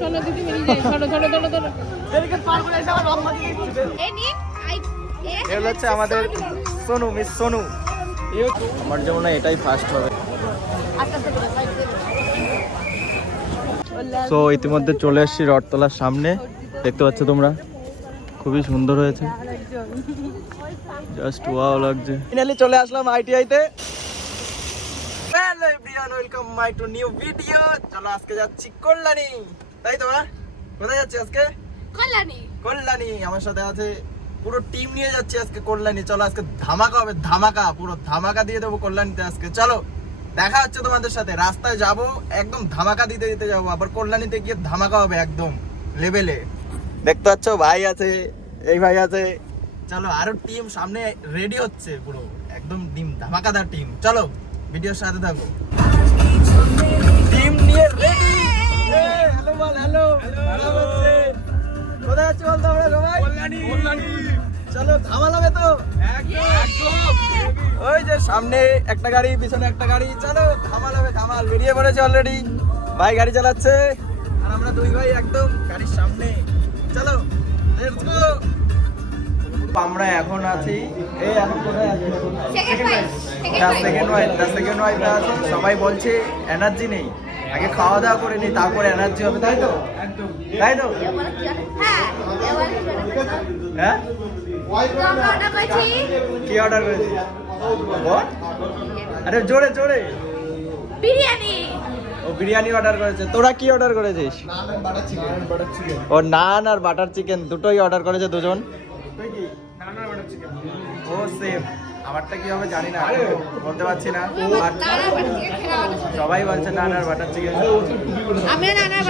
চলো দিদি মিলে যাই, চলো চলো চলো চলো। এগুলো হচ্ছে আমাদের সোনু, মিস সোনু। আমার যেমন না এটাই ফার্স্ট হবে। তো ইতিমধ্যে চলে এসেছি রথতলার সামনে, দেখতে পাচ্ছ তোমরা, খুবই সুন্দর হয়েছে, জাস্ট ওয়াও লাগছে। ফাইনালি চলে আসলাম আইটিআই তে। Hello everyone, welcome my two new video. চলো আজকে যাচ্ছি কল্যাণী, তাই তো? কোথায় যাচ্ছি আজকে? কল্যাণী। কল্যাণী আমার সাথে আছে, পুরো টিম নিয়ে যাচ্ছি আজকে কল্যাণী। চলো আজকে ধামাকা হবে, ধামাকা, পুরো ধামাকা দিয়ে দেবো কল্যাণীতে আজকে। চলো দেখা হচ্ছে তোমাদের সাথে, রাস্তায় যাব একদম ধামাকা দিতে দিতে যাবো, আবার কল্যাণীতে গিয়ে ধামাকা হবে একদম লেভেলে। দেখতে পাচ্ছ ভাই আছে, এই ভাই আছে। চলো আরো টিম সামনে রেডি হচ্ছে, পুরো একদম টিম ধামাকাদার টিম। চলো ভিডিওর সাথে থাকো। টিম নিয়ে রেডি। হ্যালো বল, হ্যালো হ্যালো হচ্ছে। কোথায় যাচ্ছি বলতো আমরা সবাই? কল্যাণী। চলো ধামাল হবে তো একদম একদম। ওই যে সামনে একটা গাড়ি, পিছনে একটা গাড়ি, চলো ধামাল হবে, ধামাল। বেরিয়ে পড়েছে অলরেডি, ভাই গাড়ি চালাচ্ছে আর আমরা দুই ভাই একদম গাড়ির সামনে। চলো লেটস গো। আমরা এখন আছি, এই এখন কোথায় আছি? সেকেন্ড ওয়াইফ আছে। সবাই বলছে এনার্জি নেই, আগে খাওয়া দাওয়া করে নি তারপরে এনার্জি হবে, তাই তো? তাই তো? হ্যাঁ কি অর্ডার করেছিস? আরে জোরে জোরে। বিরিয়ানি। ও বিরিয়ানি অর্ডার করেছে। তোরা কি অর্ডার করেছিস? ও নান আর বাটার চিকেন দুটোই অর্ডার করেছে দুজন। ও সেম। আমারটা কি হবে জানি না, বলতে পারছি না। সবাই বলছে নান আর বাটার চিকেন।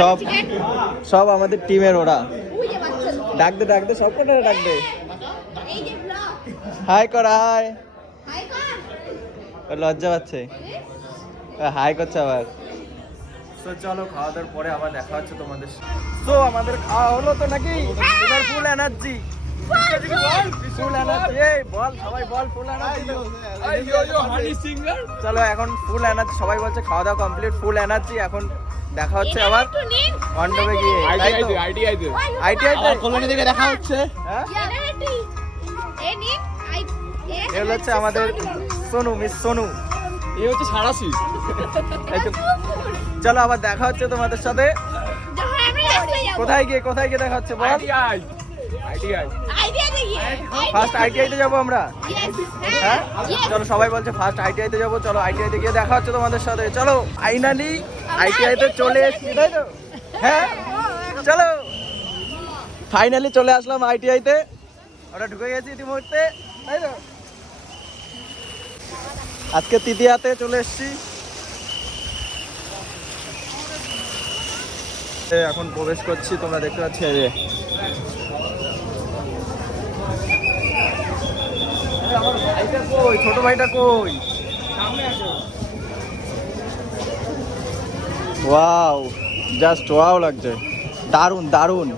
সব সব আমাদের টিমের ওরা। ডাক দে ডাক দে, সব কটা ডাক দে। হাই কর, হাই। লজ্জা পাচ্ছে, হাই করছে আবার। তো চলো খাওয়া দাওয়ার পরে আবার দেখা হচ্ছে তোমাদের। তো আমাদের খাওয়া হলো তো নাকি? এবার ফুল এনার্জি, ফুল এনার্জি। এই বল সবাই বল, ফুল এনার্জি। চলো এখন ফুল এনার্জি, সবাই বলছে খাওয়া দাওয়া কমপ্লিট, ফুল এনার্জি। এখন দেখা হচ্ছে আবার মণ্ডপে গিয়ে। আইটিআই কল্যাণী থেকে দেখা হচ্ছে। এগুলো হচ্ছে আমাদের সোনু, মিস সোনু। এই হচ্ছে সারাশি। চলো আবার দেখা হচ্ছে তোমাদের সাথে। কোথায় গিয়ে দেখা হচ্ছে বল? ফার্স্ট আইটিআই তে যাবো আমরা। হ্যাঁ চলো, সবাই বলছে ফার্স্ট আইটিআই তে যাবো। চলো আইটিআই তে গিয়ে দেখা হচ্ছে তোমাদের সাথে। চলো ফাইনালি আইটিআই তে চলে এসেছি, তাই তো? হ্যাঁ চলো ফাইনালি চলে আসলাম আইটিআই তে। ওরা ঢুকে গেছি ইতিমধ্যে, তাই তো? আজকে তৃতীয়াতে চলে এসেছি। এখন প্রবেশ করছি, তোমরা দেখতে পাচ্ছি। আমার ভাইটা কই? ছোট ভাইটা কই? ওয়াও, জাস্ট ওয়াও লাগছে, দারুন দারুন।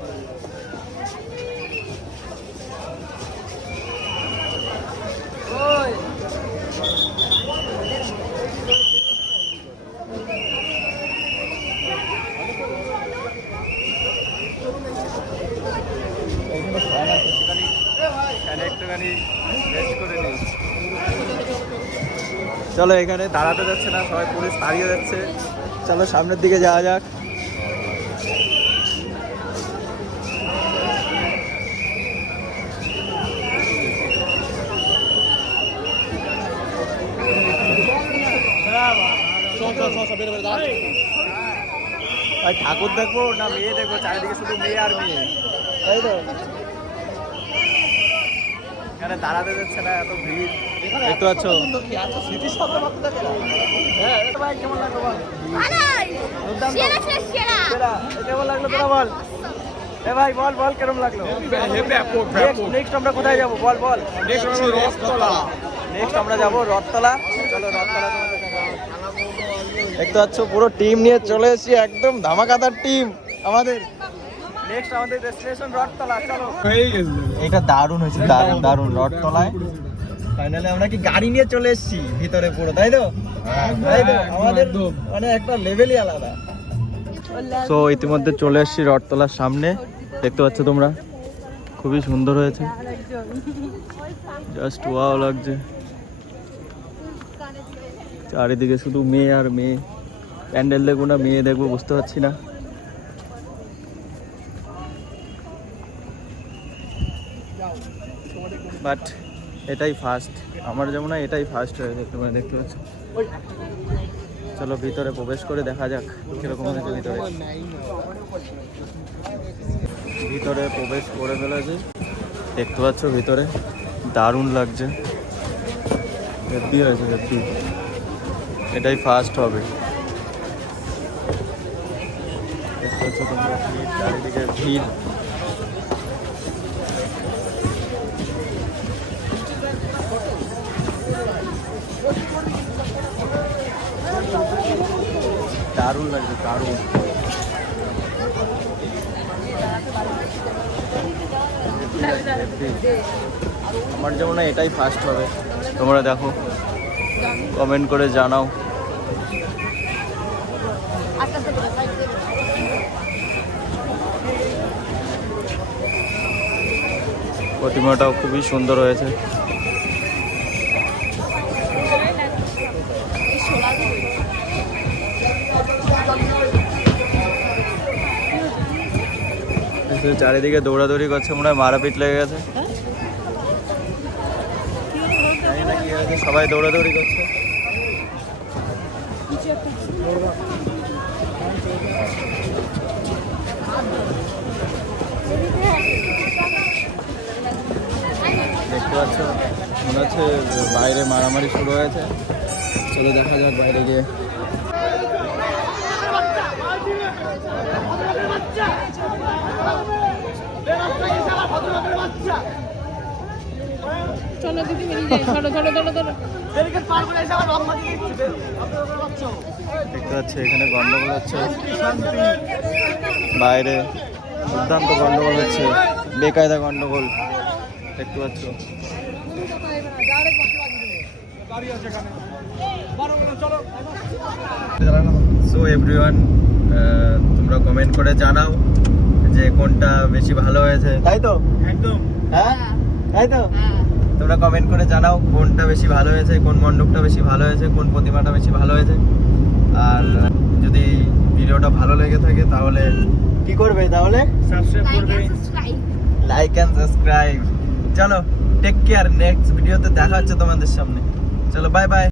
চলো এখানে দাঁড়াতে যাচ্ছে না, সবাই পুলিশ তাড়িয়ে যাচ্ছে। চলো সামনের দিকে যাওয়া যাক। ঠাকুর দেখবো না মেয়ে দেখবো? চারিদিকে শুধু মেয়ে আর মেয়ে, তাই তো? এখানে দাঁড়াতে যাচ্ছে না, এত ভিড় দেখতে পাচ্ছ। কেমন লাগলো বল? কেমন লাগলো তোরা বল? এ ভাই বল বল কেমন লাগলো? নেক্সট আমরা কোথায় যাবো বল বল? নেক্সট আমরা যাবো রথতলা। চলো রথতলা দেখতে পাচ্ছ, পুরো টিম নিয়ে চলে এসেছি, একদম ধামাকাদার টিম আমাদের। নেক্সট আমাদের ডেস্টিনেশন রথতলা। চলো এটা দারুণ হয়েছে, দারুণ দারুণ। রথতলায় ফাইনালি আমরা কি গাড়ি নিয়ে চলে এসেছি ভিতরে পুরো, তাই তো? তাই তো, আমাদের মানে একটা লেভেলই আলাদা। সো ইতিমধ্যে চলে এসেছি রথতলার সামনে, দেখতে পাচ্ছ তোমরা, খুবই সুন্দর হয়েছে, জাস্ট ওয়াও লাগছে। চারিদিকে শুধু মেয়ে আর মেয়ে, প্যান্ডেল দেখবো না মেয়ে দেখবো বুঝতে পারছি না। বাট এটাই ফার্স্ট, আমার যেমন এটাই ফার্স্ট হয়েছে, তোমরা দেখতে পাচ্ছ। চলো ভিতরে প্রবেশ করে দেখা যাক কিরকম হয়েছে ভিতরে। ভিতরে প্রবেশ করে ফেলেছে, দেখতে পাচ্ছ ভিতরে দারুণ লাগছে, হেব্বি হয়েছে হেব্বি। এটাই ফার্স্ট হবে, দেখতে পাচ্ছ তোমরা ভিড়, চারিদিকে ভিড়। দারুণ লাগছে দারুণ। আমার যেমন এটাই ফার্স্ট হবে, তোমরা দেখো, কমেন্ট করে জানাও। প্রতিমাটাও খুবই সুন্দর হয়েছে। চারিদিকে দৌড়াদৌড়ি করছে, মনে হয় মারাপিট লেগে গেছে, জানি না কি হয়েছে, সবাই দৌড়াদৌড়ি করছে। দেখতে পাচ্ছ মনে হচ্ছে বাইরে মারামারি শুরু হয়েছে, চলো দেখা যাক বাইরে গিয়ে। চলো দিদি বেরিয়ে যাই, ধরো ধরো ধরো ধরো। দেখতে পাচ্ছি এখানে গন্ডগোল হচ্ছে, বাইরে দুর্দান্ত গন্ডগোল হচ্ছে, বেকায়দা গন্ডগোল, দেখতে পাচ্ছ। সো এভরিওয়ান, তোমরা কমেন্ট করে জানাও যে কোনটা বেশি ভালো হয়েছে, তাই তো? একদম, হ্যাঁ তাই তো। তোমরা কমেন্ট করে জানাও কোনটা বেশি ভালো হয়েছে, কোন মণ্ডপটা বেশি ভালো হয়েছে, কোন প্রতিমাটা বেশি ভালো হয়েছে। আর যদি ভিডিওটা ভালো লেগে থাকে তাহলে কি করবে, তাহলে সাবস্ক্রাইব করবে, লাইক এন্ড সাবস্ক্রাইব। চলো টেক কেয়ার, নেক্সট ভিডিওতে দেখা হচ্ছে তোমাদের সামনে। চলো বাই বাই।